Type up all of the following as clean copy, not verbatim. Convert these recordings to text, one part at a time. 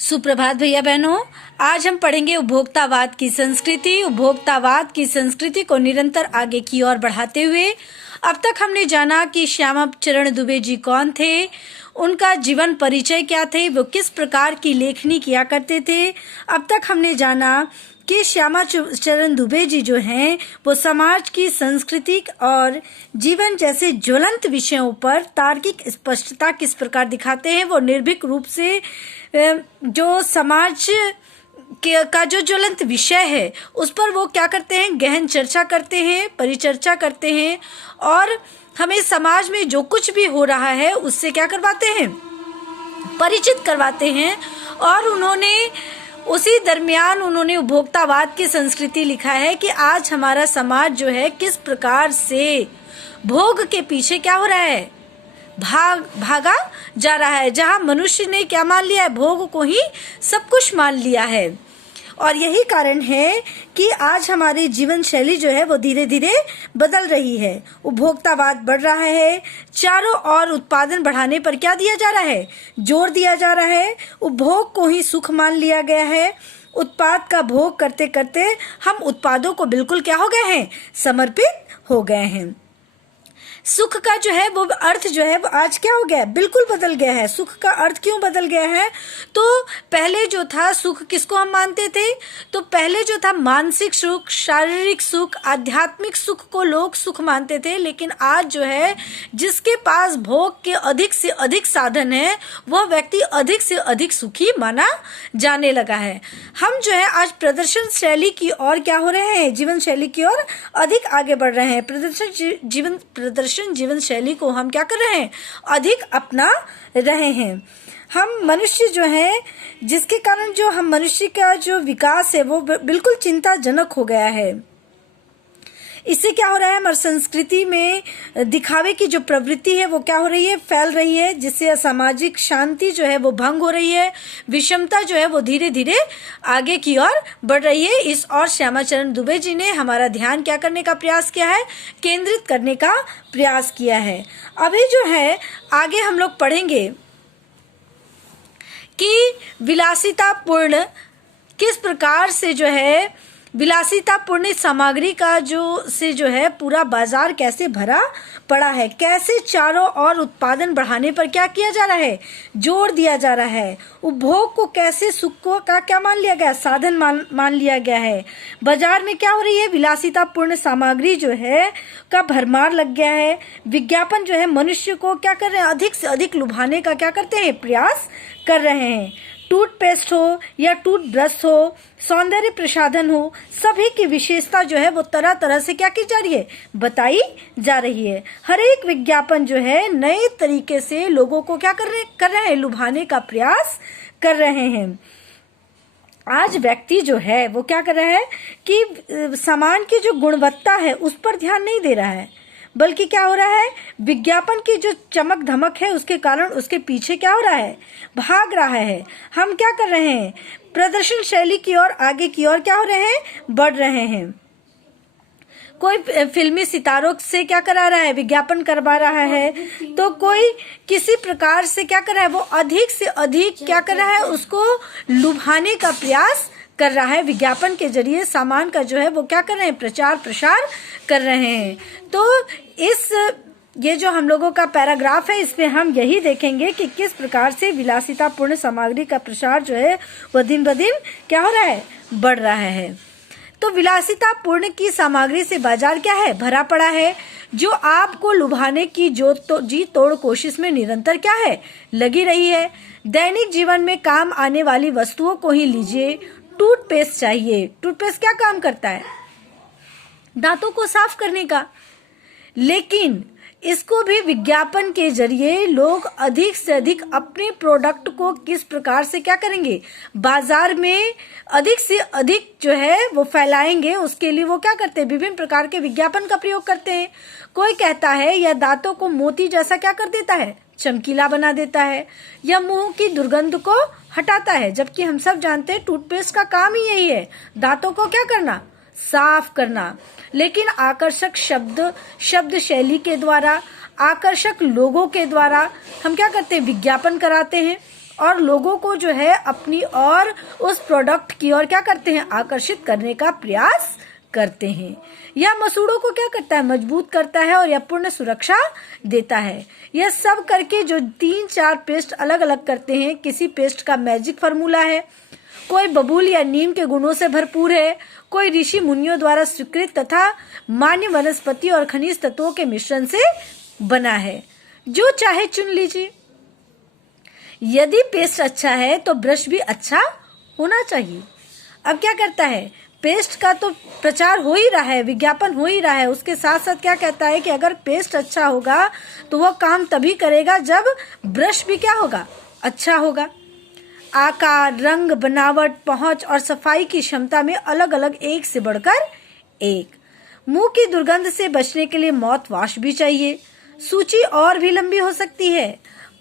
सुप्रभात भैया बहनों। आज हम पढ़ेंगे उपभोक्तावाद की संस्कृति। उपभोक्तावाद की संस्कृति को निरंतर आगे की ओर बढ़ाते हुए अब तक हमने जाना कि श्यामा चरण दुबे जी कौन थे, उनका जीवन परिचय क्या थे, वो किस प्रकार की लेखनी किया करते थे। अब तक हमने जाना कि श्यामा चरण दुबे जी जो हैं वो समाज की संस्कृति और जीवन जैसे ज्वलंत विषयों पर तार्किक स्पष्टता किस प्रकार दिखाते हैं। वो निर्भीक रूप से जो समाज का जो ज्वलंत विषय है उस पर वो क्या करते हैं, गहन चर्चा करते हैं, परिचर्चा करते हैं और हमें समाज में जो कुछ भी हो रहा है उससे क्या करवाते हैं, परिचित करवाते हैं। और उसी दरमियान उन्होंने उपभोक्तावाद की संस्कृति लिखा है कि आज हमारा समाज जो है किस प्रकार से भोग के पीछे क्या हो रहा है, भागा जा रहा है, जहां मनुष्य ने क्या मान लिया है, भोग को ही सब कुछ मान लिया है। और यही कारण है कि आज हमारी जीवन शैली जो है वो धीरे धीरे बदल रही है। उपभोक्तावाद बढ़ रहा है, चारों ओर उत्पादन बढ़ाने पर क्या दिया जा रहा है, जोर दिया जा रहा है। उपभोग को ही सुख मान लिया गया है। उत्पाद का भोग करते करते हम उत्पादों को बिल्कुल क्या हो गए हैं, समर्पित हो गए हैं। सुख का जो है वो अर्थ जो है वो आज क्या हो गया है, बिल्कुल बदल गया है। सुख का अर्थ क्यों बदल गया है, तो पहले जो था सुख किसको हम मानते थे, तो पहले जो था मानसिक सुख, शारीरिक सुख, आध्यात्मिक सुख को लोग सुख मानते थे। लेकिन आज जो है जिसके पास भोग के अधिक से अधिक साधन है वह व्यक्ति अधिक से अधिक सुखी माना जाने लगा है। हम जो है आज प्रदर्शन शैली की ओर क्या हो रहे हैं, जीवन शैली की ओर अधिक आगे बढ़ रहे हैं। प्रदर्शन जीवन शैली को हम क्या कर रहे हैं, अधिक अपना रहे हैं। हम मनुष्य जो है, जिसके कारण जो हम मनुष्य का जो विकास है वो बिल्कुल चिंताजनक हो गया है। इससे क्या हो रहा है, हमारी संस्कृति में दिखावे की जो प्रवृत्ति है वो क्या हो रही है, फैल रही है, जिससे सामाजिक शांति जो है वो भंग हो रही है। विषमता जो है वो धीरे धीरे आगे की ओर बढ़ रही है। इस और श्यामा चरण दुबे जी ने हमारा ध्यान क्या करने का प्रयास किया है, केंद्रित करने का प्रयास किया है। अभी जो है आगे हम लोग पढ़ेंगे कि विलासितापूर्ण किस प्रकार से जो है विलासितापूर्ण सामग्री का जो है पूरा बाजार कैसे भरा पड़ा है, कैसे चारों ओर उत्पादन बढ़ाने पर क्या किया जा रहा है, जोर दिया जा रहा है। उपभोग को कैसे सुख को का क्या मान लिया गया, साधन मान लिया गया है। बाजार में क्या हो रही है, विलासितापूर्ण सामग्री जो है का भरमार लग गया है। विज्ञापन जो है मनुष्य को क्या कर रहे हैं, अधिक से अधिक लुभाने का क्या करते हैं, प्रयास कर रहे हैं। टूथपेस्ट हो या टूथब्रश हो, सौंदर्य प्रसाधन हो, सभी की विशेषता जो है वो तरह तरह से क्या की जा रही है, बताई जा रही है। हर एक विज्ञापन जो है नए तरीके से लोगों को क्या कर रहे हैं, लुभाने का प्रयास कर रहे हैं। आज व्यक्ति जो है वो क्या कर रहा है कि सामान की जो गुणवत्ता है उस पर ध्यान नहीं दे रहा है, बल्कि क्या हो रहा है, विज्ञापन की जो चमक धमक है उसके कारण उसके पीछे क्या हो रहा है, भाग रहा है। हम क्या कर रहे हैं, प्रदर्शन शैली की ओर आगे की ओर क्या हो रहे हैं, बढ़ रहे हैं। कोई फिल्मी सितारों से क्या करा रहा है, विज्ञापन करवा रहा है, तो कोई किसी प्रकार से क्या कर रहा है, वो अधिक से अधिक क्या कर रहा है, उसको लुभाने का प्रयास कर रहा है। विज्ञापन के जरिए सामान का जो है वो क्या कर रहे हैं, प्रचार प्रसार कर रहे हैं। तो ये जो हम लोगों का पैराग्राफ है इसमें हम यही देखेंगे कि किस प्रकार से विलासितापूर्ण सामग्री का प्रसार जो है वो दिन ब दिन क्या हो रहा है, बढ़ रहा है। तो विलासितापूर्ण की सामग्री से बाजार क्या है, भरा पड़ा है, जो आपको लुभाने की जी तोड़ कोशिश में निरंतर क्या है, लगी रही है। दैनिक जीवन में काम आने वाली वस्तुओं को ही लीजिए। टूथपेस्ट चाहिए, टूथपेस्ट क्या काम करता है, दांतों को साफ करने का, लेकिन इसको भी विज्ञापन के जरिए लोग अधिक से अधिक अपने प्रोडक्ट को किस प्रकार से क्या करेंगे, बाजार में अधिक से अधिक जो है वो फैलाएंगे। उसके लिए वो क्या करते हैं, विभिन्न प्रकार के विज्ञापन का प्रयोग करते हैं। कोई कहता है यह दांतों को मोती जैसा क्या कर देता है, चमकीला बना देता है, या मुंह की दुर्गंध को हटाता है, जबकि हम सब जानते हैं टूथपेस्ट का काम ही यही है, दांतों को क्या करना, साफ करना। लेकिन आकर्षक शब्द शैली के द्वारा, आकर्षक लोगों के द्वारा हम क्या करते हैं, विज्ञापन कराते हैं और लोगों को जो है अपनी और उस प्रोडक्ट की ओर क्या करते हैं, आकर्षित करने का प्रयास करते हैं। यह मसूड़ों को क्या करता है, मजबूत करता है और यह पूर्ण सुरक्षा देता है। यह सब करके जो 3-4 पेस्ट अलग अलग करते हैं, किसी पेस्ट का मैजिक फार्मूला है, कोई बबूल या नीम के गुणों से भरपूर है, कोई ऋषि मुनियों द्वारा स्वीकृत तथा मान्य वनस्पति और खनिज तत्वों के मिश्रण से बना है। जो चाहे चुन लीजिए। यदि पेस्ट अच्छा है तो ब्रश भी अच्छा होना चाहिए। अब क्या करता है, पेस्ट का तो प्रचार हो ही रहा है, विज्ञापन हो ही रहा है, उसके साथ साथ क्या कहता है कि अगर पेस्ट अच्छा होगा तो वह काम तभी करेगा जब ब्रश भी क्या होगा, अच्छा होगा। आकार, रंग, बनावट, पहुंच और सफाई की क्षमता में अलग अलग एक से बढ़कर एक। मुंह की दुर्गंध से बचने के लिए माउथ वॉश भी चाहिए। सूची और भी लंबी हो सकती है,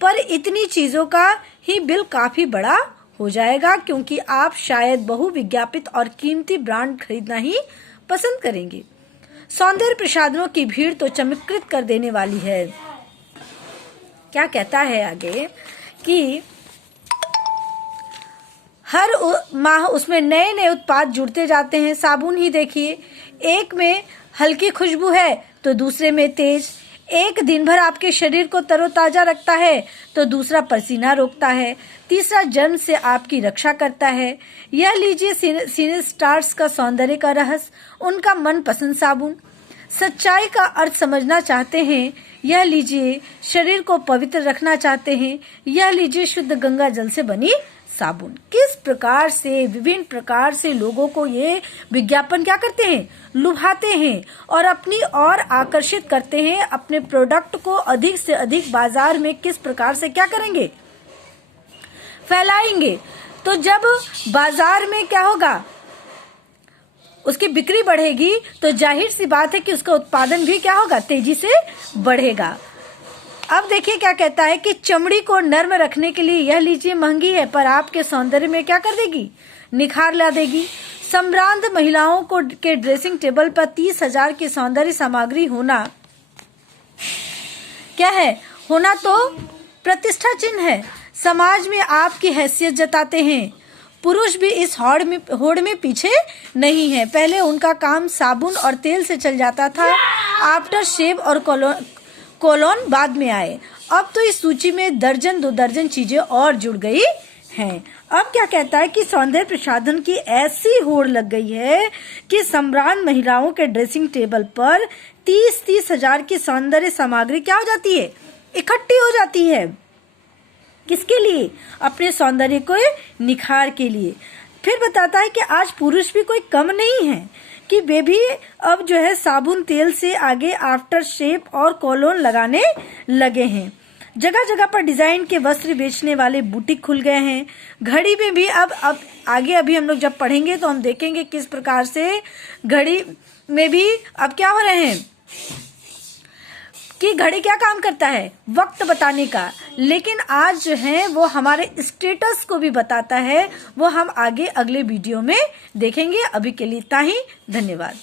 पर इतनी चीजों का ही बिल काफी बड़ा हो जाएगा, क्योंकि आप शायद बहुविज्ञापित और कीमती ब्रांड खरीदना ही पसंद करेंगे। सौंदर्य प्रसाधनों की भीड़ तो चमत्कृत कर देने वाली है। क्या कहता है आगे कि हर माह उसमें नए नए उत्पाद जुड़ते जाते हैं। साबुन ही देखिए, एक में हल्की खुशबू है तो दूसरे में तेज। एक दिन भर आपके शरीर को तरोताजा रखता है तो दूसरा पसीना रोकता है, तीसरा जर्म से आपकी रक्षा करता है। यह लीजिए सिने स्टार्स का सौंदर्य का रहस्य, उनका मनपसंद साबुन। सच्चाई का अर्थ समझना चाहते हैं, यह लीजिए। शरीर को पवित्र रखना चाहते हैं, यह लीजिए शुद्ध गंगा जल से बनी साबुन। किस प्रकार से विभिन्न प्रकार से लोगों को ये विज्ञापन क्या करते हैं, लुभाते हैं और अपनी ओर आकर्षित करते हैं। अपने प्रोडक्ट को अधिक से अधिक बाजार में किस प्रकार से क्या करेंगे, फैलाएंगे। तो जब बाजार में क्या होगा, उसकी बिक्री बढ़ेगी तो जाहिर सी बात है कि उसका उत्पादन भी क्या होगा, तेजी से बढ़ेगा। अब देखिए क्या कहता है कि चमड़ी को नर्म रखने के लिए यह लीजिए महंगी है, पर आपके सौंदर्य में क्या कर देगी, निखार ला देगी। संभ्रांत महिलाओं को के ड्रेसिंग टेबल पर 30,000 की सौंदर्य सामग्री होना क्या है, होना तो प्रतिष्ठा चिन्ह है। समाज में आपकी हैसियत जताते हैं। पुरुष भी इस होड़ में पीछे नहीं है। पहले उनका काम साबुन और तेल से चल जाता था, आफ्टर शेव और कोलोन बाद में आए। अब तो इस सूची में दर्जन 2 दर्जन चीजें और जुड़ गई हैं। अब क्या कहता है कि सौंदर्य प्रसाधन की ऐसी होड़ लग गई है कि सम्राट महिलाओं के ड्रेसिंग टेबल पर 30-30 हजार की सौंदर्य सामग्री क्या हो जाती है, इकट्ठी हो जाती है। किसके लिए, अपने सौंदर्य को निखार के लिए। फिर बताता है कि आज पुरुष भी कोई कम नहीं है कि वे भी अब जो है साबुन तेल से आगे आफ्टर शेव और कोलोन लगाने लगे हैं। जगह जगह पर डिजाइन के वस्त्र बेचने वाले बुटीक खुल गए हैं। घड़ी में भी अब आगे अभी हम लोग जब पढ़ेंगे तो हम देखेंगे किस प्रकार से घड़ी में भी अब क्या हो रहे हैं कि घड़ी क्या काम करता है, वक्त बताने का। लेकिन आज जो है वो हमारे स्टेटस को भी बताता है, वो हम आगे अगले वीडियो में देखेंगे। अभी के लिए इतना ही, धन्यवाद।